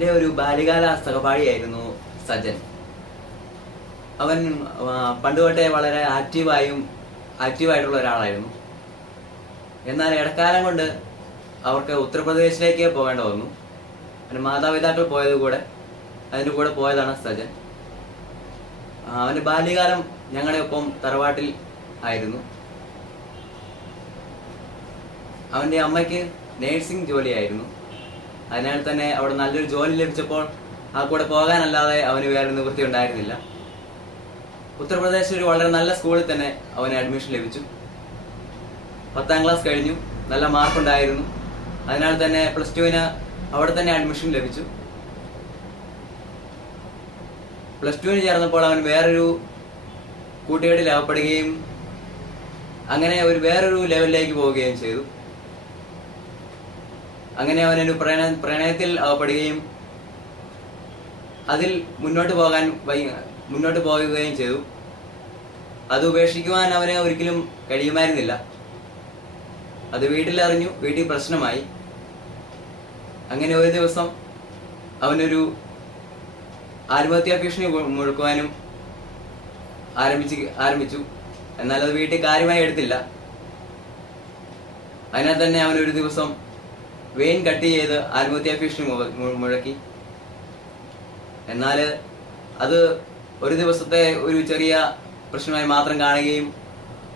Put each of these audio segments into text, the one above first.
എൻ്റെ ഒരു ബാല്യകാല സഹപാഠിയായിരുന്നു സജൻ. അവൻ പണ്ടുതൊട്ടേ വളരെ ആക്റ്റീവായിട്ടുള്ള ഒരാളായിരുന്നു. എന്നാൽ ഇടക്കാലം കൊണ്ട് അവർക്ക് ഉത്തർപ്രദേശിലേക്ക് പോകേണ്ട വന്നു. അവൻ്റെ മാതാപിതാക്കൾ അതിൻ്റെ കൂടെ പോയതാണ് സജൻ. അവൻ്റെ ബാല്യകാലം ഞങ്ങളുടെ ഒപ്പം തറവാട്ടിൽ ആയിരുന്നു. അവൻ്റെ അമ്മയ്ക്ക് നേഴ്സിംഗ് ജോലിയായിരുന്നു. അതിനാൽ തന്നെ അവിടെ നല്ലൊരു ജോലി ലഭിച്ചപ്പോൾ ആ കൂടെ പോകാനല്ലാതെ അവന് വേറെ നിവൃത്തി ഉണ്ടായിരുന്നില്ല. ഉത്തർപ്രദേശിൽ ഒരു വളരെ നല്ല സ്കൂളിൽ തന്നെ അവന് അഡ്മിഷൻ ലഭിച്ചു. 10ാം ക്ലാസ് കഴിഞ്ഞു, നല്ല മാർക്കുണ്ടായിരുന്നു. അതിനാൽ തന്നെ +2 അവിടെ തന്നെ അഡ്മിഷൻ ലഭിച്ചു. +2 ചേർന്നപ്പോൾ അവൻ വേറൊരു കൂട്ടുകെട്ടിൽ അകപ്പെടുകയും അങ്ങനെ വേറൊരു ലെവലിലേക്ക് പോവുകയും ചെയ്തു. അങ്ങനെ അവനൊരു പ്രണയത്തിൽ അകപ്പെടുകയും അതിൽ മുന്നോട്ട് പോവുകയും ചെയ്തു. അത് ഉപേക്ഷിക്കുവാൻ അവന് ഒരിക്കലും കഴിയുമായിരുന്നില്ല. അത് വീട്ടിലറിഞ്ഞു, വീട്ടിൽ പ്രശ്നമായി. അങ്ങനെ ഒരു ദിവസം അവനൊരു ആത്മഹത്യാ ഭീഷണി മുഴക്കുവാനും ആരംഭിച്ചു. എന്നാൽ അത് വീട്ടിൽ കാര്യമായി എടുത്തില്ല. അതിനാൽ തന്നെ അവനൊരു ദിവസം വെയിൻ കട്ട് ചെയ്ത് ആത്മഹത്യാ ഭീഷണി മുഴക്കി. എന്നാൽ അത് ഒരു ദിവസത്തെ ഒരു ചെറിയ പ്രശ്നമായി മാത്രം കാണുകയും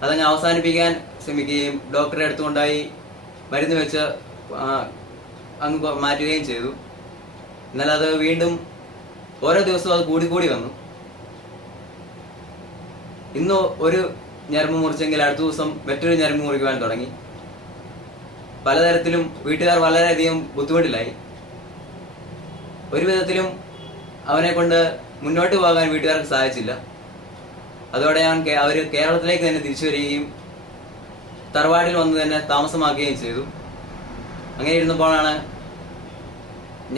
അതങ്ങ് അവസാനിപ്പിക്കാൻ ശ്രമിക്കുകയും ഡോക്ടറെ അടുത്തുകൊണ്ടായി മരുന്ന് വെച്ച് അങ്ങ് മാറ്റുകയും ചെയ്തു. എന്നാൽ അത് വീണ്ടും ഓരോ ദിവസവും അത് കൂടിക്കൂടി വന്നു. ഇന്ന് ഒരു ഞരമ്പ് മുറിച്ചെങ്കിൽ അടുത്ത ദിവസം മറ്റൊരു ഞരമ്പ് മുറിക്കുവാൻ തുടങ്ങി. പലതരത്തിലും വീട്ടുകാർ വളരെയധികം ബുദ്ധിമുട്ടിലായി. ഒരു വിധത്തിലും അവനെ കൊണ്ട് മുന്നോട്ട് പോകാൻ വീട്ടുകാർക്ക് സാധിച്ചില്ല. അതോടെ അവർ കേരളത്തിലേക്ക് തന്നെ തിരിച്ചു വരികയും തറവാട്ടിൽ വന്ന് തന്നെ താമസമാക്കുകയും ചെയ്തു. അങ്ങനെ ഇരുന്നപ്പോഴാണ്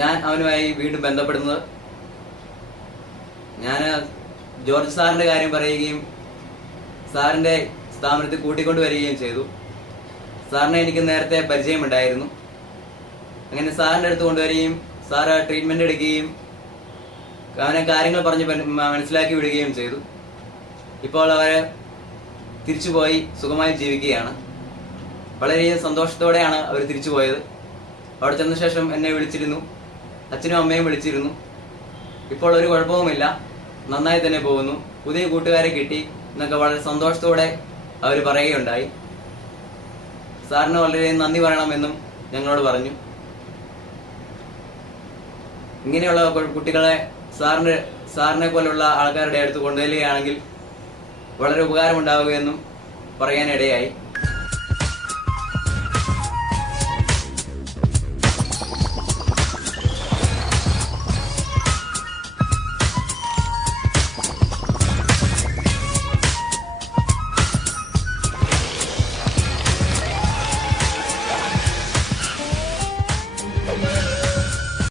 ഞാൻ അവനുമായി വീണ്ടും ബന്ധപ്പെടുന്നത്. ഞാൻ ജോർജ് സാറിന്റെ കാര്യം പറയുകയും സാറിന്റെ സ്ഥാപനത്തിൽ കൂട്ടിക്കൊണ്ടുവരികയും ചെയ്തു. സാറിനെ എനിക്ക് നേരത്തെ പരിചയമുണ്ടായിരുന്നു. അങ്ങനെ സാറിന്റെ അടുത്ത് കൊണ്ടുവരികയും സാറ് ട്രീറ്റ്മെന്റ് എടുക്കുകയും അവനെ കാര്യങ്ങൾ പറഞ്ഞ് മനസ്സിലാക്കി വിടുകയും ചെയ്തു. ഇപ്പോൾ അവര് തിരിച്ചുപോയി സുഖമായി ജീവിക്കുകയാണ്. വളരെയധികം സന്തോഷത്തോടെയാണ് അവർ തിരിച്ചു പോയത്. അവിടെ ചെന്ന ശേഷം എന്നെ വിളിച്ചിരുന്നു, അച്ഛനും അമ്മയും വിളിച്ചിരുന്നു. ഇപ്പോൾ ഒരു കുഴപ്പവുമില്ല, നന്നായി തന്നെ പോകുന്നു, പുതിയ കൂട്ടുകാരെ കിട്ടി എന്നൊക്കെ വളരെ സന്തോഷത്തോടെ അവർ പറയുകയുണ്ടായി. സാറിന് വളരെ നന്ദി പറയണമെന്നും ഞങ്ങളോട് പറഞ്ഞു. ഇങ്ങനെയുള്ള കുട്ടികളെ സാറിനെ പോലുള്ള ആൾക്കാരുടെ അടുത്ത് കൊണ്ടുവരികയാണെങ്കിൽ വളരെ ഉപകാരമുണ്ടാവുകയെന്നും പറയാനിടയായി.